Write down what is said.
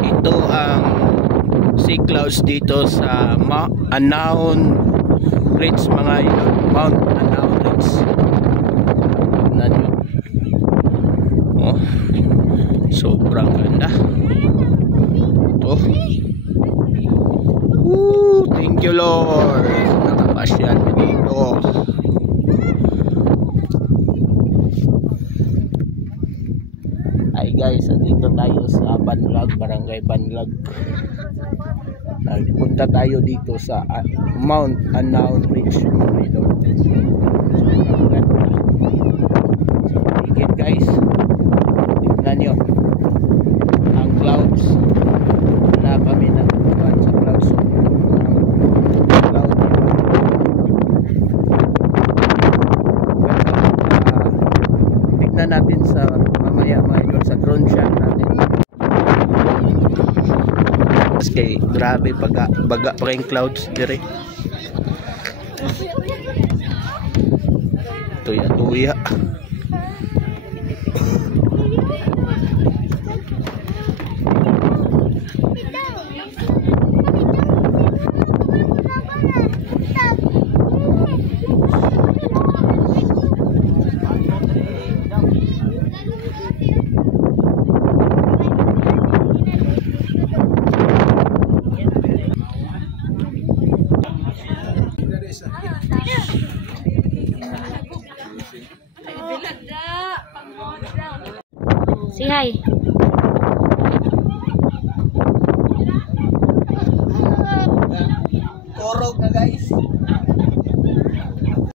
Ito ang sea clouds dito sa Anaon Ridge, mga idol. Mount Anaon Ridge. Tignan nyo. Oh, sobrang ganda. Ito. Woo, thank you Lord. Nakapasyal dito. Hi guys, dito tayo sa Banlag, Barangay Banlag. Nagpunta tayo dito sa Mount Anaon Ridge. So, higit guys, tignan nyo ang clouds. Wala kami natutuan sa clouds. Tignan natin sa mamaya mga sa drone shot natin. Kasi grabe baga pa kayong clouds dire. Tuya-tuya. Say hi. Korog na guys.